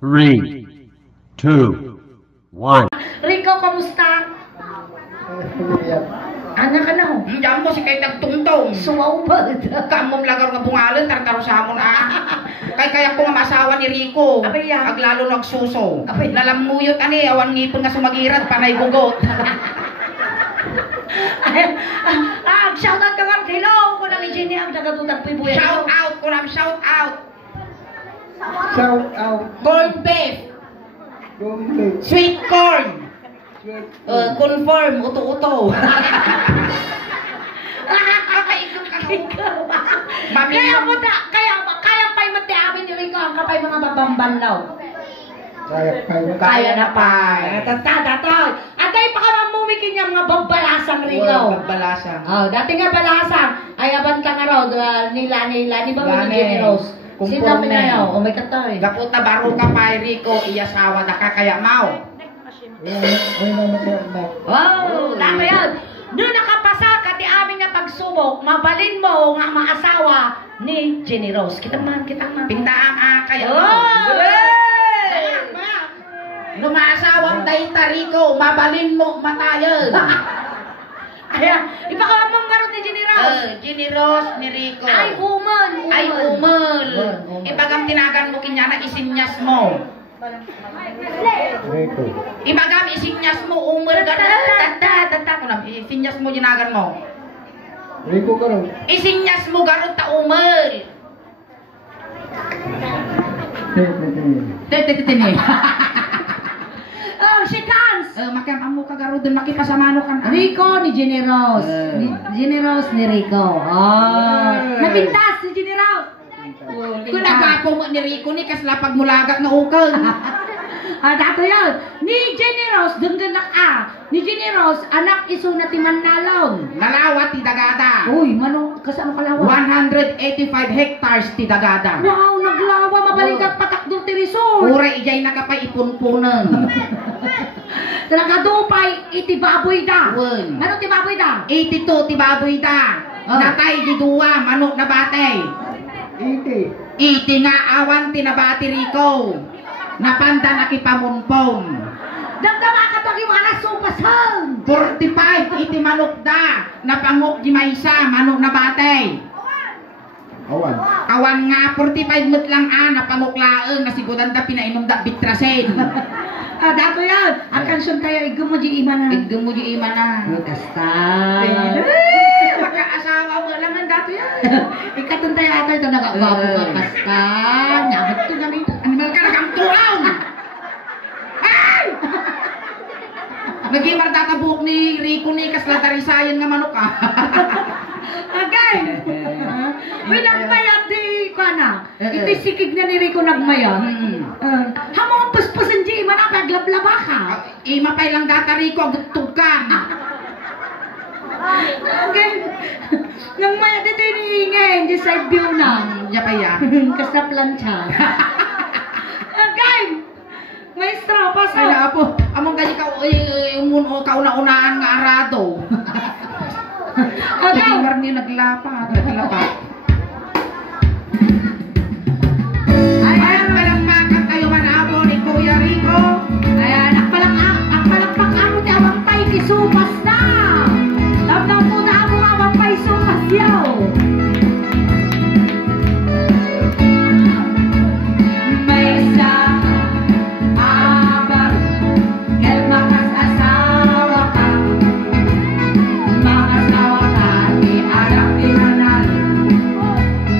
3, 2, 1. Rico, kamusta? Anak ka na ho. Diyan mo si kay tagtungtong. Suwaw ba? Kamom lagar nga bungalan, tartaro sa amon kaya ko nga masawa ni Rico. Abay yan. Aglalo nagsuso. Abay. Nalamuyot ani, awan ngipon nga sumagirat, panay bugot. Shout out ka nga. Hello, ko nang Jenny ang tagatutag pibuya. Shout out, kuram shout out. Shout out. Corn beef. Gumbi. Sweet corn. Confirm, uto-uto. Mami, Kaya mo na, kaya pa'y mati amin yung Rico ang kapay mga babambanlaw. Kaya na pa. Tata. Atay pa ka mamumikin niya mga babalasang Rico. Magbalasang. Oh, dati nga balasang. Ay aban ka nga raw, nila, di ba mo ni Jenny Rose? Sino pinayaw? Oh, may katay. Gaputa baro ka pa, Rico, iyasawa na ka kaya mau. Wow, dami yan. Noon nakapasa ka, di amin nga pagsubok, mabalin mo nga maasawa ni Jenny Rose. Kita man. Pintaang kaya Oh! mau. Lumasawang dayta, Rico, mabalin mo matayan. Ayan, ipakawa mong karoon ni Jenny Rose. Jenny Rose ni Rico. Ay, umol. Ay, umol. Ibagam tinagan mo kinya na isinyas mo. Ibagam isinyas mo, umol. Tata ko lang. Isinyas mo, ginagan mo. Rico ka rin. Isinyas mo, garot ta umol. Tete. Oh, she comes. Makiamamo ka garo dun, makipasamano ka na. Rico ni Jenny Rose. Jenny Rose ni Rico. Oh, napintas si Jenny Rose. Kung nagwapo mo ni Rico ni kaslapag mulagat na ukol. Dato yun. Ni Jenny Rose, dun ni Jenny Rose, anak iso na timan nalong. Nalawat ti Dagada. Uy, mano, kasama kalawa. 185 hectares ti Dagada. Wow, naglawa, mabalikat patakdo ti Rizal. Ure ijay nakapay ipunpunan. Talagadupay, iti baboy da. Wen. Ano ti baboy da? 82 ti baboy da. Natay di duwa, manok na batay. Iti nga awan ti nabati Rico. Napanda nakipamunpong. Damdama ka to yung anak supasan. 45 iti manok da. Napangok di maysa, manok na batay. Awan nga 45 met lang napangok laeng nasigudan da pinainom da bitrasen. Dato yan. Akansyon tayo, igum mo di ima na. Igum mo di ima na. Kasta. Makaasawa mo lang ang dato yan. Ikatun tayo ato ito nagagwapo ka. Kasta. Nyabot to namin. Animal ka nagamtuaw. Ay! Naging martatabuk ni Rico ni kaslatarisayan nga manok ka. Okay. May nagmayat di ko na. Iti sikig na ni Rico nagmayat. Hamong puspusin di ima na paglablaba ka. Imapay lang data Rico agutog ka. Okay. Nagmayat dito iniingay. Di side view na. Yapaya. Kasta plancha. Okay. Maestro, pasok. Ay po. Among ganyan ka kauna-unaan nga arado. Nagimar niyo naglapat. Ayan, palakpakan kayo manabo ni Kuya Rico. Ayan, akpalakpak ako ti abang pay kisupas na. Lamdam po na ako abang pay supas yaw. May isang abar, el makasasawa ka. Makasawa ka, di alam tinanan.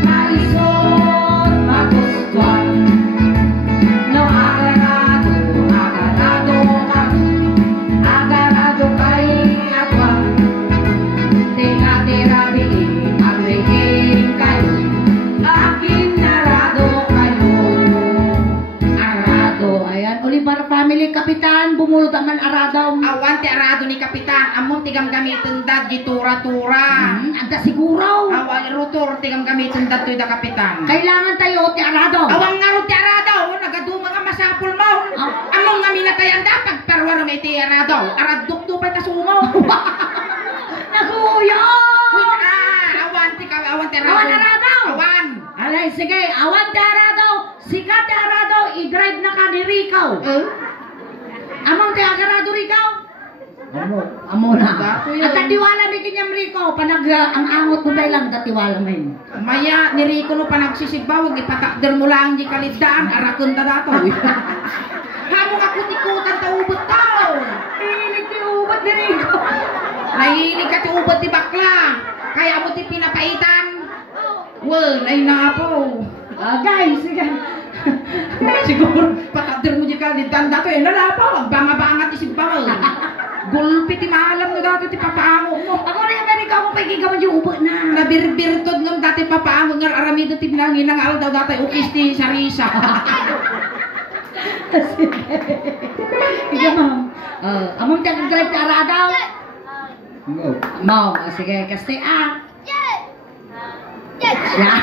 Naisot magustuhan. No, agarado kay agwan. Tira-tirabi ang riging kayo. Aking narado kayo. Arado, ayan. Olivar family, kapitan, bumulot ang arado. Awan ti arado ni Kapitan. Among tigam gamitin dad gitura-tura. Anda siguro. Awan rutor tigam gamitin dad to da Kapitan. Kailangan tayo ti arado. Awang nga ro ti arado. Nagaduma nga masapul mo. Among nga minatayan da pagparwaro may ti arado. Aradok to pa ta sumo. Naguyo! Awan ti arado. Awan arado. Awan. Alay, sige, awan ti arado. Sikat ti arado, i-drive na ka ni Rico. Among te agarado Rico. Amo na. Gato yun. At tatiwala mi kanyang Rico, panag ang angot mo lang tatiwala min. Maya, ni Rico no pa nagsisigbaw, ipatakder mo lang di kalidaan, arakon ta dato. Hamong ako tikutan ta ubot tao. Hilig ti ubot ni Rico. Nahilig ka ti ubot ti bakla. Kaya mo ti pinapaitan. Well, ay na po. Guys, sige. Siguro, patakder mo di kalidaan dato, nalapaw, banga-banga ti sigbaw. Gulpi ti maalam no dato ti papaamo mo. Ako rin ang Rico, ako pa ikigaman yung ubot na. Nabirbirtod ng dati papaamo ng aramido ti pinangin ng araw daw dati ukis ti sarisa. Sige, ma'am. Among tag-drive ka aradaw. No. Ma'am, sige, kaste siya.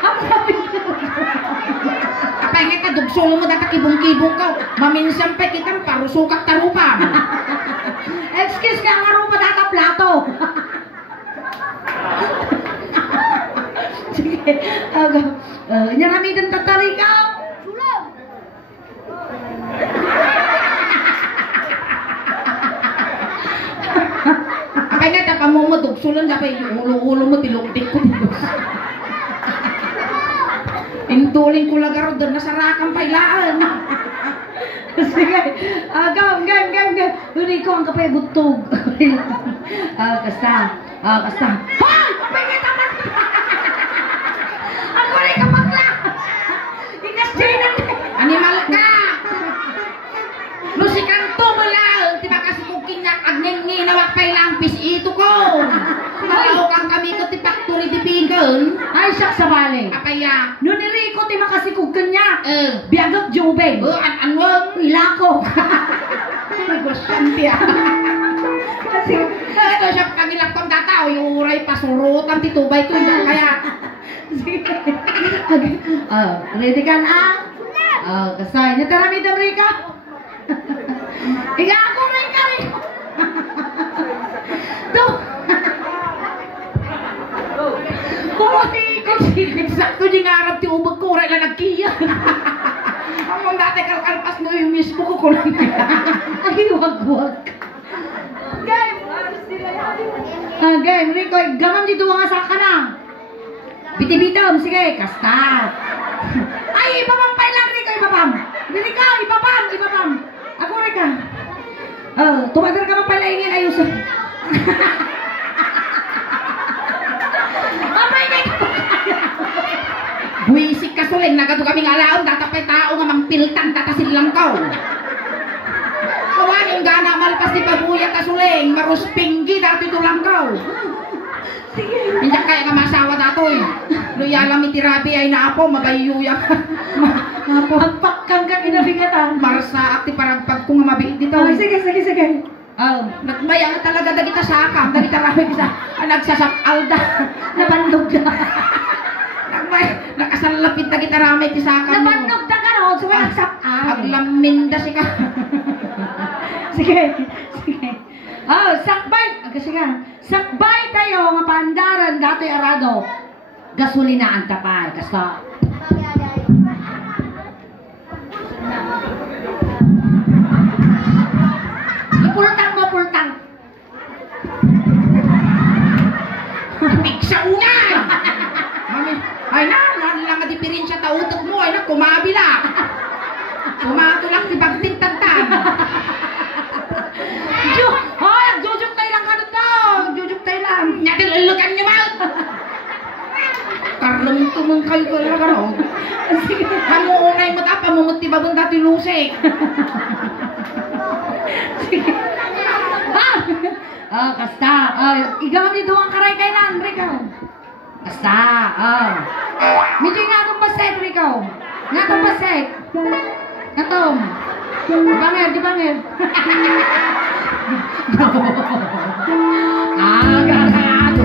Ako sabi ko. Kapay nga ka, dugsolo mo data kibong-kibong ka. Maminsan pa kita, parusukak tarupa. Excuse ka, nga rupa data plato. Sige, nyaramidan tatari ka. Kapay nga, tapa mo dugsulon, kapay yung ulo-ulo mo, tiluktik ko. Intuling ko lagaro doon, nasarakan pailaan. Sige, game. Uri ko ang kapay butog. Kasta. Hoy! Kapay nga tapat! Ako rin kapakla! Ikas dyan Animal ka! Lusikan to mo lang! Tiba kasi kung kinak agnengi nawak pailang pis ito ko! Malaw kang kami ko ti factory di bigon. Ay, siyak sa bali. Apaya. No niriko ti makasikog kanya. Biagak jubeng. Anwang. Ilako. Nagosyanti ah. Kasi, ito siya kami lakong data. Yung uray pasurutan ti tubay to. Kaya. Sige. Ready ka na? Kasay. Natarami dam Rika. Iga ako Rika. To. Eksakto di nga arap ti ubag ko, ray na nagkiya. Ang dati kalkalpas mo yung mismo ko lang. Ay, wag. Game, Rico, gaman dito nga sa ka na. Biti-bitom, sige, kasta. Ay, ipapampay lang, Rico, ipapam. Rico, ipapam. Ako, Rico. Tumadar ka pa pala ingin, ayusin. Apay na ito. Buisik ka suling, nagado kaming alaon, datapay tao nga mangpiltan, tatasil lang ka. Kawan yung gana malpas di pabuya ka suling, maruspinggi, dati ito lang ka. Sige. Hindi kaya nga masawa dato eh. Luyalang itirabi ay naapo, mabayuya ka. Magpakkan ka inabingatan. Marsa at ti paragpag ko nga mabiit dito. Sige. Nagmaya nga talaga dagita sakam, dagita rami sa nagsasapalda. Napandog na. Nakasalapit dagita rami ti sakam. Napandog na ka ron, so nagsapal. Aglaminda si ka. Sige. Sakbay. Sige. Sakbay tayo nga pandaran dato'y arado. Gasolina ang tapay. Kasta. Pultang. Bigsa unay! Ay na nga diferensya ta utok mo, ay na kumabila. Kumatulak ti bagtintantan. Jujuk tayo lang ka daw. Jujuk tayo lang. Nyadilulukan niyo mal! Karlong tumong kayo ko lang ano. Kamu unay mo ta, pamungot ti babon dati lusik. Sige. Kasta. Igam ni duwang karay kay nan, Rico. Kasta. Medyo nga akong pasek, Rico. Nga akong pasek. Ngatom. Di bangir. Agarado.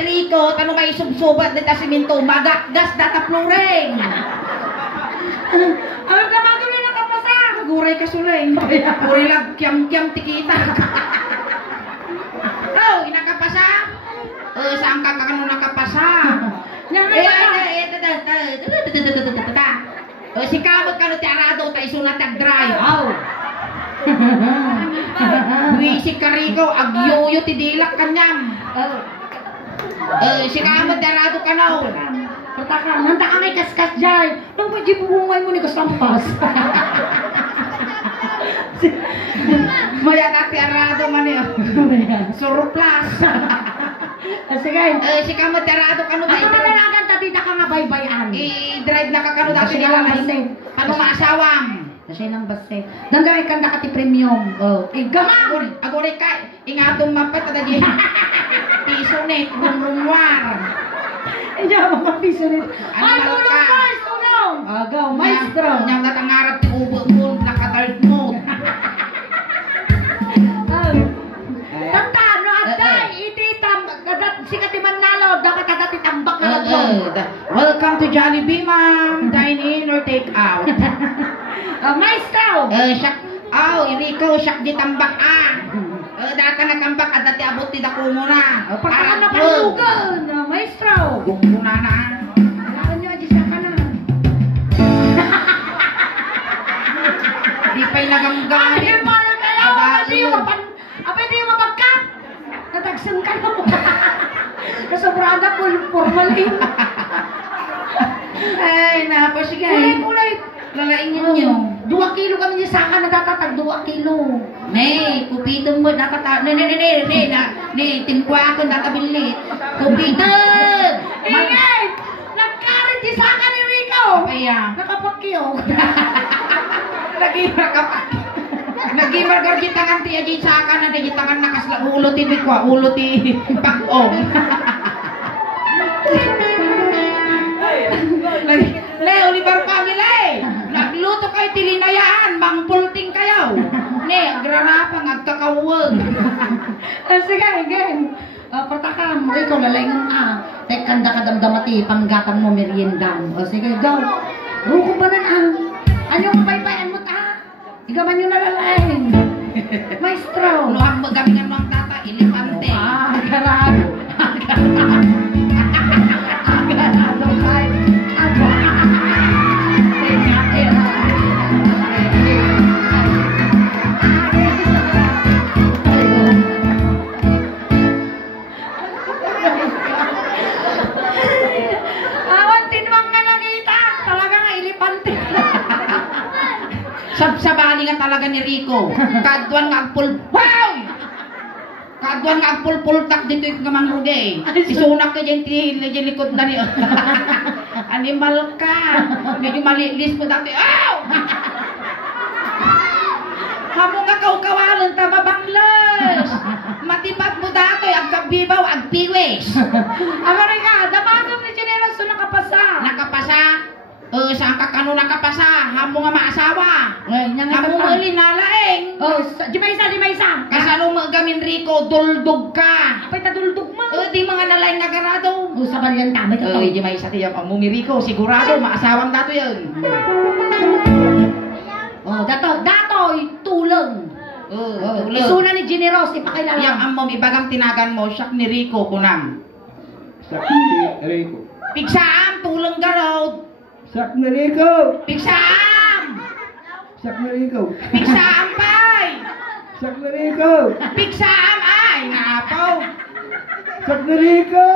Rico, tanong may subsubat na siminto, magagas data flooring. Ano ka magawin na kapasa? Guray ka sulay. Guray lang, kiam-kiam tikita. Nakapasa? Saan ka kano nakapasa? Si kamot kano ti arado tayo sunat tag-drive. Buwisik ka riko, agyoyo ti dilak kanyam. Si kamot ti arado kano. Pertakam, nanda ka ngay kaskas dyan. Nang pagibungay mo ni kasampas. Maya kati arado man yun. Surplus. Sige. Si kamot ti arado kano Ako tayo. mananagan tatita ka nga baybayan. I-drive na kakano dati Kasi nila lang na basin. Ano maasawang? Kasi nang basin. Nandang ikan na kati premium. Gamang! Agore ka, ingatong mapat at adi. Piso net, rumrumwar. Hindi ako makapiso nito. Ano Ay, mal tulong ka? boys! Tulong! Agaw, maestro! Niyang natangarap ti ubod mo, nakatart mo. Tanta, no atay, ititam, sikat ti Manalo, dapat agad itambak na lang yun. Welcome to Jollibee, ma'am. Dine in or take out. Maestro! Iriko, siyak di tambak data na tambak at dati abot ti dako mo na. Pagkakan na palugan, maestro! Gumuna na. Alam nyo, di siya ka na. Di pa'y nagamgamit. Ay, parang kayo, pwede yung mapagkat. Natagsan ka na mo. Kasobrada po, formalin. Ay, napa sige. Ulit. Lalaingin nyo. 2 kilo kami niya saka na datatag 2 kilo. Ne, kupiton mo nakata. Ne, tingkwa ako nakabilit. Kupiton! Ingay! Nagkarit di saka ni Rico. Kaya, Nakapakyo. nag-imargar di tangan ti aji saka na di tangan nakasla ulo ti bikwa, ulo ti pag-om. Ne, Oliver Pamilay! Nagluto kayo tilinayaan, mangpulting kayo. Ne, agrarapang agkakawag. Sige, again. Pertakam, Rico, lalaingan Tek kanda kadamdamati, panggatan mo meriendan. Sige, go. Ruko ba na Anyong paypayan mo Igaman nyo na lalaing. Maestro. Ang magamingan mo ang tata, ilipante. Agarado. Agarado kayo. Awan tinwang nga nakita. Talaga nga ilipante. Sabsabali nga talaga ni Rico. Kadwan nga ang wow! Kadwan nga ang pulpultak dito yung gamang ruge. Isunak ka dyan likod na niyo. Animal ka. Medyo malilis mo dati. Ow! Hamo nga kaukawalan tamabanglas. Matibag mo dati ang kabibaw ang piwis. Amerika, damagam ni General so nakapasa. Nakapasa? Saan ka kano nakapasa? Hamo nga maasawa. Ay, Hamo mo linalaeng. Di may isa. Kasano mo gamin Rico, duldog ka. Apay taduldog mo. Di mga nalaing nagarado. Sa balyan tamay ka to. Di may isa tiyang amumi Rico, sigurado, maasawang dato yun. Datoy, tulong. Isuna ni Generos, ipakilala. Yang amom, ibagang tinagan mo, siyak ni Rico, kunam. Sak ni Rico. Pigsaam, tulong garod. Sak ni Rico. Pigsaam! Sak ni Rico. Pigsaam, pay! Sak ni Rico. Pigsaam, ay, naapaw. Sak ni Rico.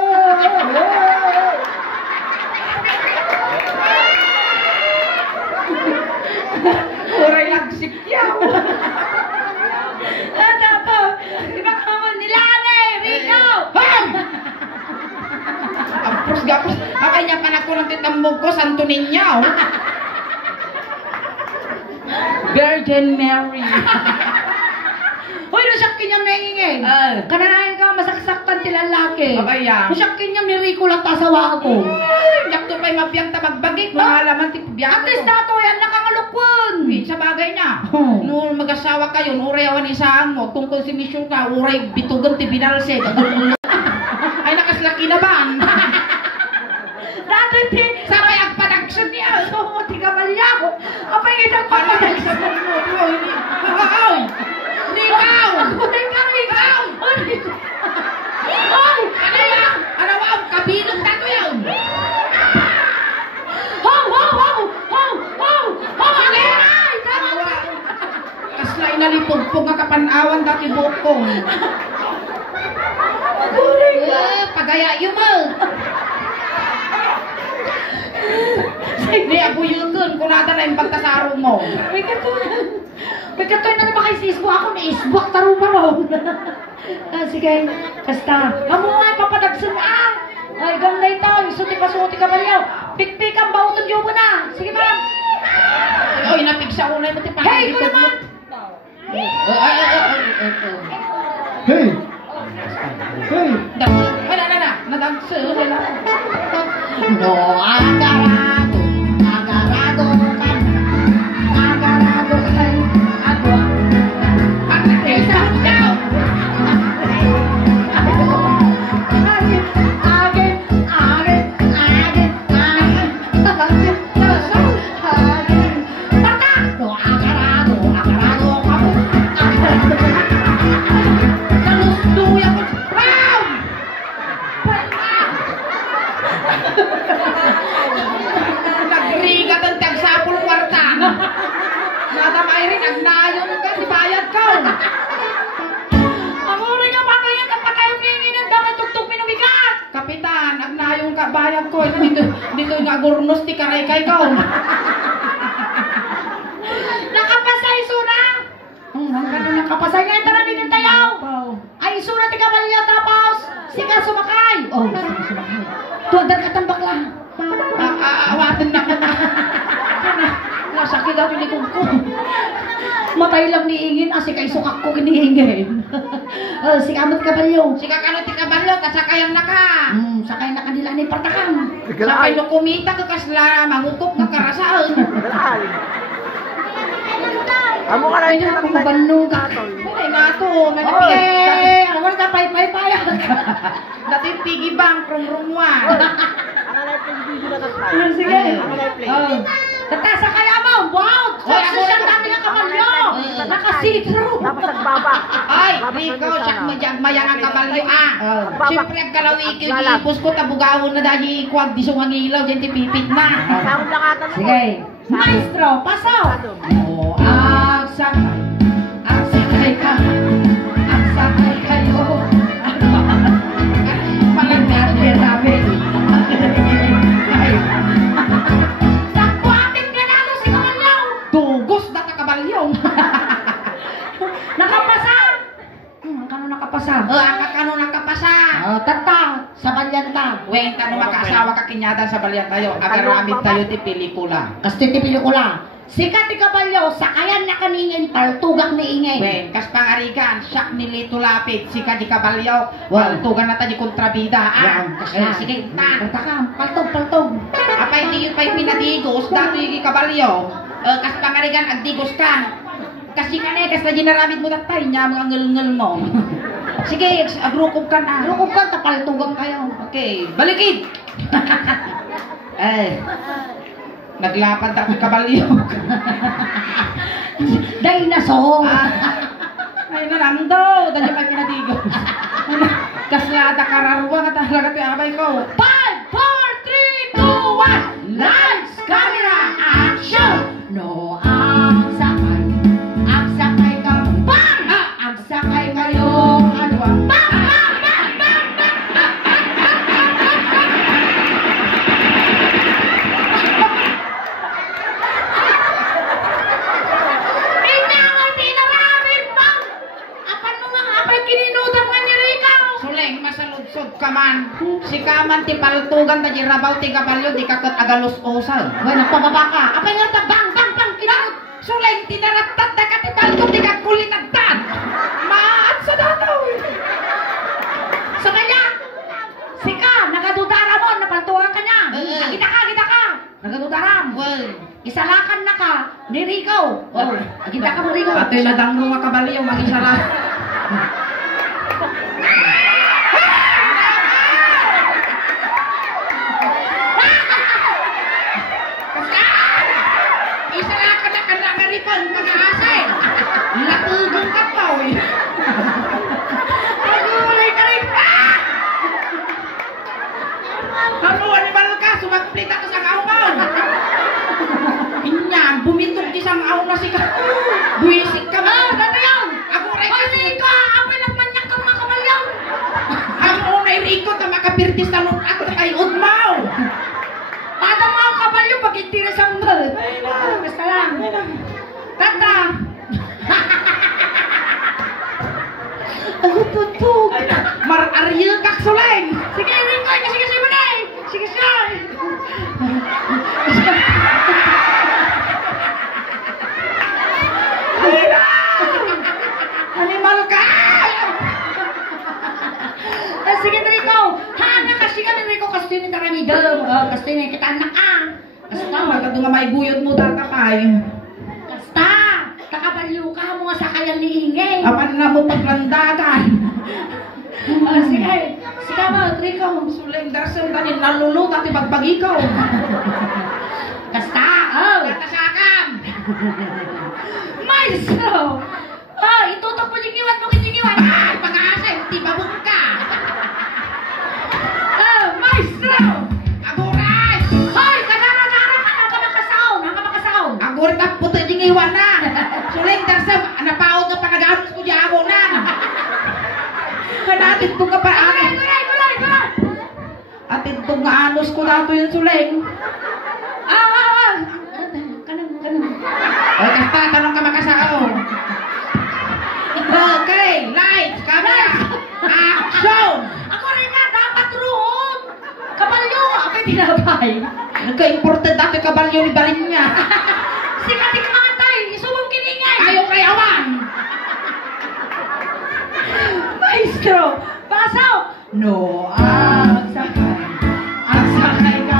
Uray lagsik yaw. Dato, iba ka mo nilale, Rico. Apos gapos, akanya pa na ko ng titambog ko, santo ninyo. Virgin Mary. Hoy, nasyakin niyang nangingin. Kananahin ka, masaksaktan ti lalaki. Abaya. Nasyakin niyang ni Rico lang tasawa ako. Yak to pa'y mapiyang tabagbagik, mahalaman ti pibiyang. At least dato, yan nakangalukwan. Sa bagay niya. Oh. Nung mag-asawa kayo, uray awan isaan mo, tungkol si misyon ka, uray bitugan ti binalse. Ay, nakaslaki na ba? Dato, ti, Sabay ang panagsyon niya. so, ti kamalya ko. Apay, itang papalag. Ay! Ikaw! Ako din ka, Rico. nalipugpog nga kapanawan dati bukong. Pagaya yun mo. Hindi, abuyukon. Kung nata na yung pagkasaro mo. May katoy na naman kay sisbo ako na isbok taruma mo. Sige, basta. Amo nga papadagsun Ay, ganda ito. Isuti pa suti ka ba liyaw? Pikpik ang bauton yung mo na. Sige ba? Oy, napigsa ko na yung matipang. Hey, ko naman! Hey! Hey! Wala na. Nadagso. No, agarado. Agarado ka. Agarado ka. Agwa. Pagkakita daw. Nagrigat ang tagsapul kwarta. Natamay rin, nagnayon ka, si bayad ka. Ako rin nga patayan ang patayong ningin ang dapat tugtog minubigat. Kapitan, nagnayon ka, bayad ko. Dito nga gurnos ti karay-kay ka. Nakapasay suna. Ang ganun nakapasay nga ito namin ng tayaw. Ay suna ti kabalya tapos sika sumakay. Oh, sige sumakay. Tuwadar ka tan bakla. Awatin na ka na. Nasakit ako ni ko. Matay lang niingin, asi kay sukak ko kiniingin. Si Amot Kabalyo. Sika ka ti kabalyo, kasakayan na ka. Sakay na kanila ni Partakang. Sakay no kumita ka kasla, mangukop ka karasaan. Amo ka na Ay, ako mabanong ka. Ay, nato, may Oh, napigay. ano ba na pay-pay. Dati pigi bang, rum-rumwan. Sige. Tatasa kaya mo. Wow! Hoy, ako Social rin. dati nga kabalyo. Naka-see-through. Ay, Rico, siyak mayang ang kabalyo Siyempre ang kalawiki, ipos ko, tabugawon na dahil ikwag, di sungangilaw, dyan tipipit na. Sige. Maestro, pasok. Oo, Agsakay ka. Agsakay kayo. Palagdag, Grabe. Takbuhatin ka na si kabalyo. dugos na ka kabalyo. Nakapasa. Kano nakapasa? Ang kakano nakapasa. Tata, sa balyanta. Wen, kano makaasawa ka kinyadan sa balyan tayo. Agaramit tayo ti pelikula. Kasi ti pelikula. Sikat ti kabalyo, sakayan na kaningin, paltugak ni ingay. Wen, kas pangarigan, siyak ni Lito Lapid, sika di kabalyo. Wow. Waltugan na tayo kontrabida. Sige, paltog, paltog. Apay di pa'y pinadigos, dati yung kabalyo. Kas pangarigan, agdigos ka. Kasi ka na, kas na ginaramit mo tatay niya, mga ngel-ngel mo. Sige, agrukog ka na. Ano kung kanta, paltugan kayo. Okay, balikid! Ay, naglapad ako kabalyo. Dinosaur. Ay, nalang daw, dahil may pinadigos. Kaslada kararwa nga talaga ti abay ko. 5, 4, 3, 2, 1. Lights, camera, action! No, ang sakay ka. Bang! Ang sakay kayo. Ano ba? Bang! Inangan, tinaramin, bang! Apan mo nga, apay kininutan nga ni Rico. Suleng, masaludsod ka man. Si kaman ti paltugan ta rabaw ti kabalyo, di ka kat agalos osal. Well, nagpababa ka. Apay nga ta, bang! Kinarot. Suleng, tinaratat na ka ti paltog, di ka kulinagtan. Maat sa dataw. Sa kanya, sika, nagadudara mo, napaltuhan ka niya. Kita ka. Nagadudaram. Well, Isalakan na ka ni Rico. Kita ka mo, Rico. patoy na danggo nga kabalyo, mag-isara. Isalakan na ka na nga ripon, mag-aasay. Latugong ka pa, eh. Nagulay ka rin. Ano, animal ka? Sumagplita ka sa kaumaw. Inyan, bumitog di sa maaw na si ka. Buwisik ka ba? Dali! kapirtis na nun at kay Udmaw. Paano mga kabalyo pag itira sa mbal? Basta lang. Tata. Ako tutug. Mar-arya kak suleng. Sige, Ricoy, kasi mo na eh. Sige, sir. Animal ka! Sige, Rico. Hana kasi kami, Rico. Kasi ni Taramidam. Kasi ni kita anak Kasta. Magado nga may buyod mo tatapay. Kasta. Takabalyo ka mo nga sa kayang liingay. Apan na mo paglandagan. Sige. Sige mo, Rico. Suleng darsen tanin nalulot at ipagpagikaw. Kasta. Oh. Katasakam! Maestro. Oh, itutok mo jingiwan mo kijingiwan. Ay, pag-aasay, di babog ka! Oh, maestro. Aguray! Hoy, kadara-dara ka na makasaon. Aguray ka puto yung iwan na! Suleng darsen, napaod nga panaganos ko dyan ako na! Kanatid ko ka pa akin. Guray. Atid ko nga anos ko dato yung suleng. Kanang. O, kasta, tanong ka makasao. Okay, lights, camera, action! Ako rin nga, dapat roon. Kabalyo, ako tinapay. Nagka-important dati kabalyo ni Balin niya. Sikatik mga tayo, isumong kiningay. Ayaw kay awan! Maestro, pasok. No, ang sakay. Ang sakay ka.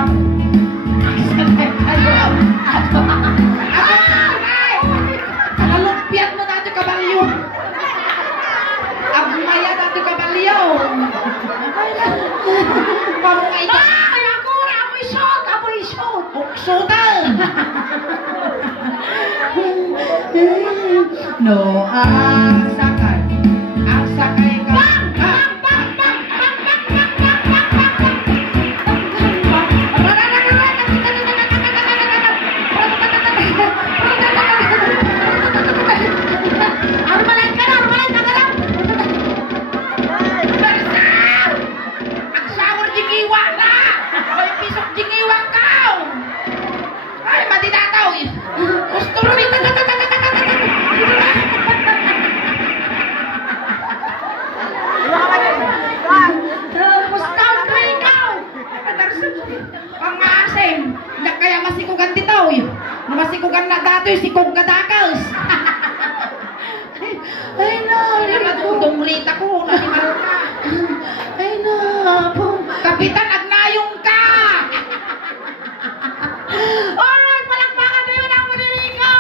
Ang sakay kayo. Kalumpiat mo dati kabalyo. Agmaya dati kabalyo. Pamungay ka. Ay, amoy shot. Uksutan! No, ang sakay. Ang sakay ka. Armalay ka na. Ang shower jingiwa na! May pisok jingiwa ka! Ay, madinataw! Gusto rin! Pustaw ko ikaw. Ang asim! Na kaya masikugan ditaw! Masikugan na dato'y sikog kadakas! Ay na, Natutong rita ko, nanimal ka! ay na, Kapitan, agnayong ka! Alright, palakpakan na yun ako ni Rico.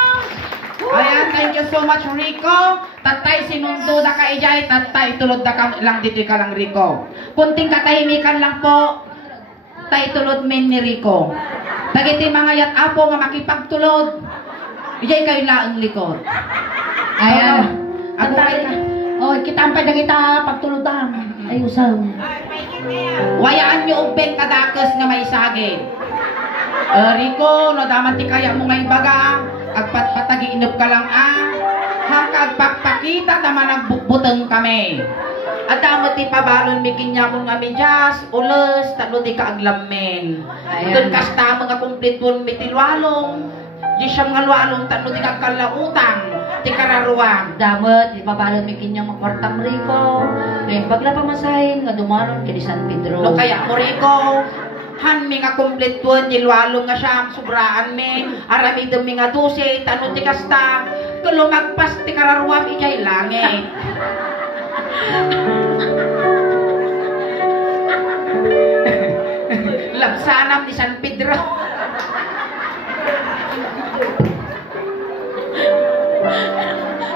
Ayan, thank you so much, Rico. Tatay, sinundo na ka ijay. Tatay, tulod na ka lang dito ka lang, Rico. Kunting katahimikan lang po. Tay, tulod min ni Rico. Dagiti mga yat apo nga makipagtulod. Ijay kayo laang likod. Ayan. Ako Tatay, oh, kitampay na kita pagtulutan. Ay, usaw. Wayaan nyo ubeng kadakes nga may sagid. Rico, no daman ti kaya mo ngay baga. Agpatpatagi inup ka lang Hangkag pagpakita naman nagbukbuteng kami. At damat ti pabalon mi kinyamon nga medyas, ules, talo di ka aglamen. Doon kasta mga kumplitun mi tilwalong. Di siyam nga lualong talo di ka kalautang. Ti kararuang. Damat, ipabalon mi kinyang makwartang Rico. Ngayon, pagla pamasahin, nga dumanon kini San Pedro. No kaya mo Rico, han mi nga kumplitun, nilwalong nga siyam, sobraan mi, aramidem mi nga 12, tano ti kasta, tulumagpas ti kararuang ijay langit. Labsanam ni San Pedro.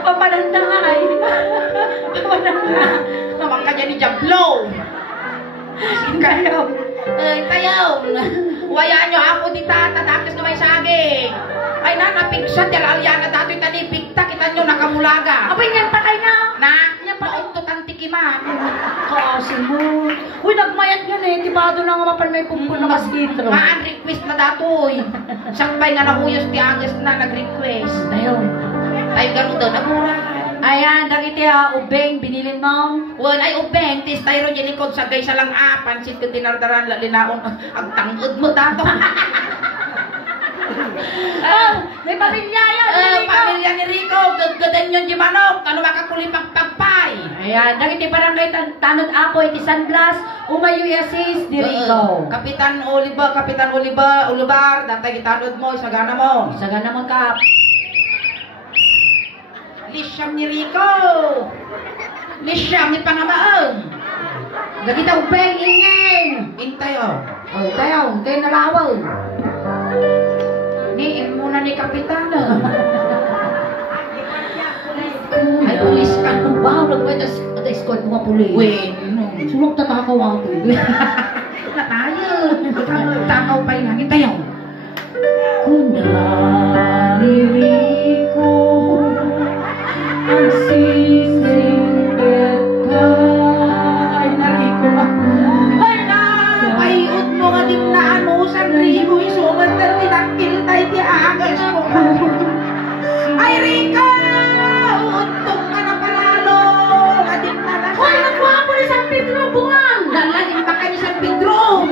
Papananda nga ay. Papananda. Naman ka dyan ni Jablo. Kayo. Tayo. Wayaan nyo ako di tatakis na may saging. Ay na, napigsan dyan alyan na dato'y tanipigta. Kita nyo nakamulaga. Abay, niyan patay na. Na, pauntot ang tikiman. Kasi mo. Uy, nagmayat yun eh. Tibado na nga mapan may pumpun na maskitro. Maan request na dato'y. Sakbay nga nakuyos ti Agos na nag-request. Ayun. Tayo gano'n daw, naguray. Ayan, dagiti ubeng binilin mo. Well, ay ubeng, tis tayo dyan likod sa gay sa lang pansit ko dinardaran linaon, ang tangod mo dato. May pamilya yan, Rico. Pamilya ni Rico, gaggadan yun di manok, ano makakuli pagpagpay. Ayan, dagiti barangay Tanod Apo, iti San Blas, umayo yasis, di Rico. Kapitan Oliver, datay gitanod mo, isagana mo. Saga naman ka. Lisyam ni Rico. Lisyam ni Pangamaang. Dagiti ubeng ingin. Intay oh. Oh, tayo, kayo nalawaw. Ni muna ni Kapitan. Ay, pulis ka. Wow, nagpwetas escort mga pulis. Bueno. Sulok tatakaw ako. Na tayo. Takaw pa yung hangin tayo. Kunani Rico, ang sising ka. Ay, nariko ako. Ay na! Paiut mo nga din na ano sa Rico. Isumat na tinakil tayo di agas ko. Ay, Rico! Untong ka na palalo. Adik na na. Hoy, nagkuha mo ni San Pedro, bungang! Dalalim pa ka ni San Pedro.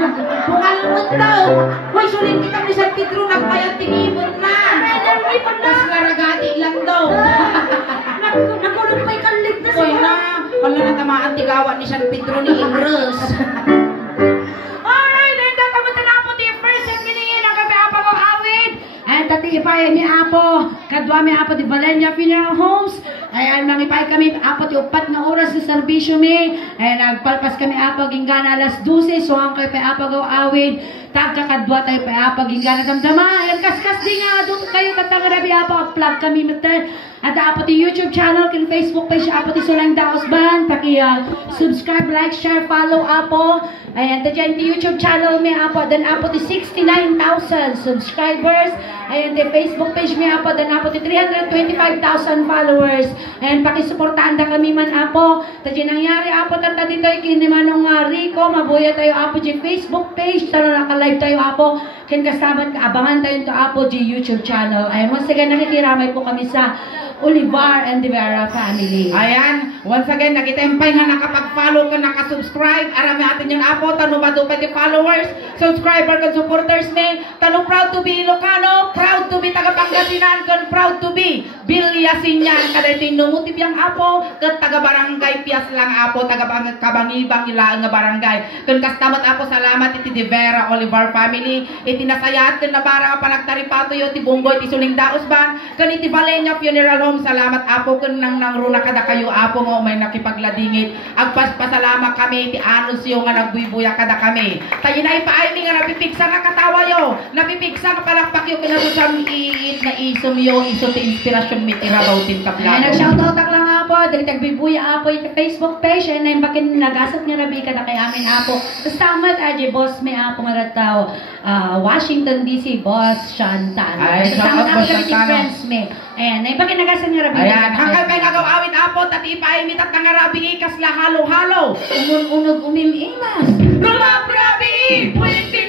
Bungal mo daw. Hoy, sulit kita ni San Pedro. Nagpayat tinibon na. Mas laragati lang daw. Nakulog pa'y kalig na Hoy siya. na. Wala na tamaan tigawan ni San Pedro ni Ingres. Alright, and that naman na po di first and miningin ang kape apa ko awit. And tatipay mi apo, kadwa mi apo di Valenia Funeral Homes. Ayan, mangipay kami apo ti upat na oras sa serbisyo mi. Ayan, nagpalpas kami apo ginggana alas 12, so ang kape apa ko awit. Tagkakadwa tayo pa apo ginggana damdama. Ayan, kaskas di nga, doon kayo katangarabi apo, plug kami matan. At apo ti YouTube channel, kin Facebook page apo ti Sulang Daos Band. Subscribe, like, share, follow apo. Ayan, dyan ti YouTube channel mi apo, dan apo ti 69,000 subscribers. Ayan, ti Facebook page mi apo, dan apo ti 325,000 followers. Ayan, pakisuportahan da kami man apo. Dyan nangyari apo, tata dito kinimanong Rico, mabuya tayo apo di Facebook page. Taro naka-live tayo apo. Kin kasaban, abangan tayo ito apo di YouTube channel. Ayan, once again, nakikiramay po kami sa Olivar and De Vera family. Ayan, once again, nagitempay nga nakapag-follow ka, nakasubscribe. Arami atin yung apo, tanong ba doon pati followers, subscriber kan supporters me. Tanong proud to be Ilocano, proud to be taga-Pangasinan, kan proud to be Bilyasinyan. Kada tinumutip yung apo, kan taga-barangay Pias lang apo, taga-kabangibang ilaan nga barangay. Kan kastamat apo, salamat iti De Vera Olivar family. Iti nasayat, kan nabara panagtaripato yo, ti Bunggoy, ti Suling Daos Band, kan iti Valenia Funeral Home, salamat apo kun nang runa kada kayo apo nga may nakipagladingit. Agpaspasalamat kami ti anos yo nga nagbuibuya kada kami. Tayo na ipaay mi nga napipiksa nga katawa yo. Napipiksa nga palakpak yo kinabusam iit na isom yo iso ti inspirasyon mi ti rawtin Ayan, kaplano. nag-shoutout ak lang apo, dali tagbibuya apo iti Facebook page, and then bakin nagasat nga rabi kada kay amin apo. Kastamat aji boss may apo nga rataw, Washington DC, boss Shantan. Ay, Kastamat shoutout, apo Boss kami Shantan. friends me. Ayan, ay bakin nagasat nga rabi. Ayan, hanggang kay nagawawin apo tati ipaay mi tatangarabi ikas la halo-halo. Unog umimimas. Lumabrabi! Pwede